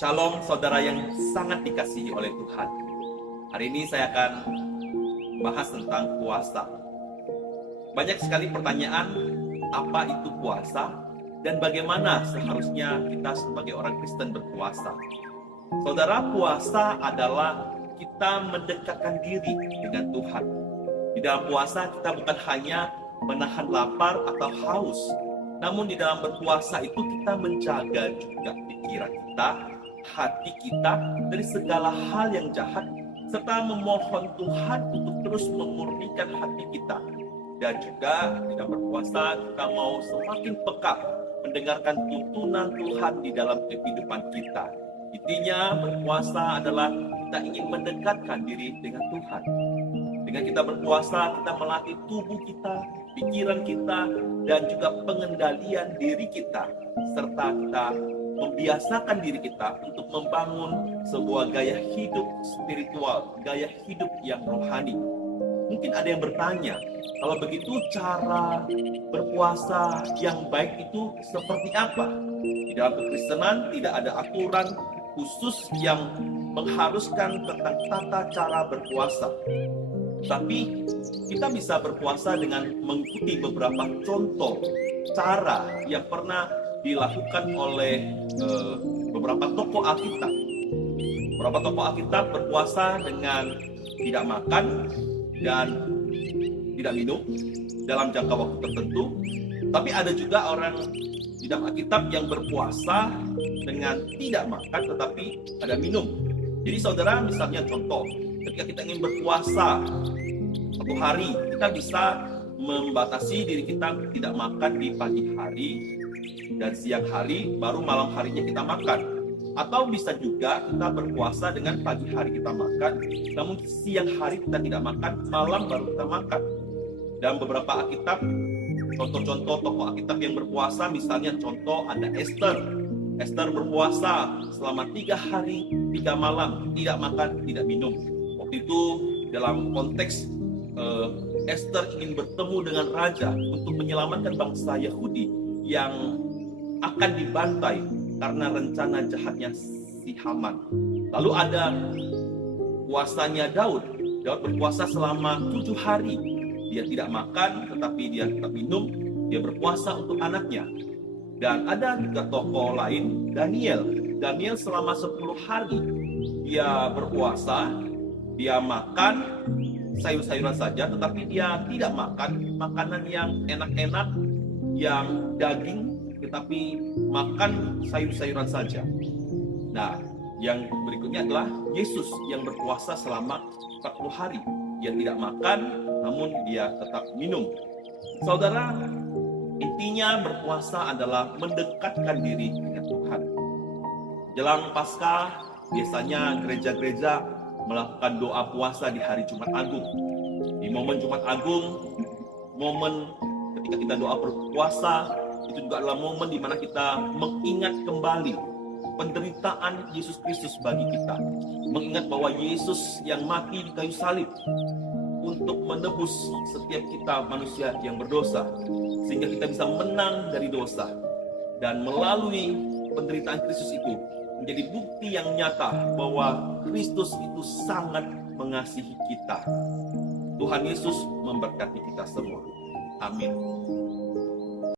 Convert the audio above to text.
Shalom saudara yang sangat dikasihi oleh Tuhan. Hari ini saya akan bahas tentang puasa. Banyak sekali pertanyaan, apa itu puasa dan bagaimana seharusnya kita sebagai orang Kristen berpuasa. Saudara, puasa adalah kita mendekatkan diri dengan Tuhan. Di dalam puasa kita bukan hanya menahan lapar atau haus, namun di dalam berpuasa itu kita menjaga juga pikiran kita, hati kita dari segala hal yang jahat, serta memohon Tuhan untuk terus memurnikan hati kita. Dan juga di dalam berpuasa kita mau semakin peka mendengarkan tuntunan Tuhan di dalam kehidupan kita. Intinya berpuasa adalah kita ingin mendekatkan diri dengan Tuhan. Dengan kita berpuasa, kita melatih tubuh kita, pikiran kita, dan juga pengendalian diri kita, serta kita membiasakan diri kita untuk membangun sebuah gaya hidup spiritual, gaya hidup yang rohani. Mungkin ada yang bertanya, kalau begitu cara berpuasa yang baik itu seperti apa? Di dalam kekristenan tidak ada aturan khusus yang mengharuskan tentang tata cara berpuasa. Tapi kita bisa berpuasa dengan mengikuti beberapa contoh cara yang pernah dilakukan oleh beberapa tokoh Alkitab. Beberapa tokoh Alkitab berpuasa dengan tidak makan dan tidak minum dalam jangka waktu tertentu. Tapi ada juga orang di dalam Alkitab yang berpuasa dengan tidak makan tetapi ada minum. Jadi saudara, misalnya contoh, ketika kita ingin berpuasa satu hari, kita bisa membatasi diri kita tidak makan di pagi hari dan siang hari, baru malam harinya kita makan. Atau bisa juga kita berpuasa dengan pagi hari kita makan, namun siang hari kita tidak makan, malam baru kita makan. Dan beberapa Alkitab, contoh-contoh tokoh Alkitab yang berpuasa, misalnya contoh ada Esther. Esther berpuasa selama 3 hari 3 malam, tidak makan, tidak minum. Waktu itu dalam konteks Esther ingin bertemu dengan raja untuk menyelamatkan bangsa Yahudi yang akan dibantai karena rencana jahatnya si Haman. Lalu ada puasanya Daud. Daud berpuasa selama 7 hari. Dia tidak makan, tetapi dia tetap minum. Dia berpuasa untuk anaknya. Dan ada juga tokoh lain, Daniel. Daniel selama 10 hari dia berpuasa. Dia makan sayur-sayuran saja, tetapi dia tidak makan makanan yang enak-enak, yang daging, tetapi makan sayur-sayuran saja. Nah, yang berikutnya adalah Yesus yang berpuasa selama 40 hari. Dia tidak makan, namun dia tetap minum. Saudara, intinya berpuasa adalah mendekatkan diri dengan Tuhan. Jelang Paskah, biasanya gereja-gereja melakukan doa puasa di hari Jumat Agung. Di momen Jumat Agung, momen ketika kita doa berpuasa, itu juga adalah momen di mana kita mengingat kembali penderitaan Yesus Kristus bagi kita. Mengingat bahwa Yesus yang mati di kayu salib untuk menebus setiap kita manusia yang berdosa, sehingga kita bisa menang dari dosa. Dan melalui penderitaan Kristus itu menjadi bukti yang nyata bahwa Kristus itu sangat mengasihi kita. Tuhan Yesus memberkati kita semua. Amin.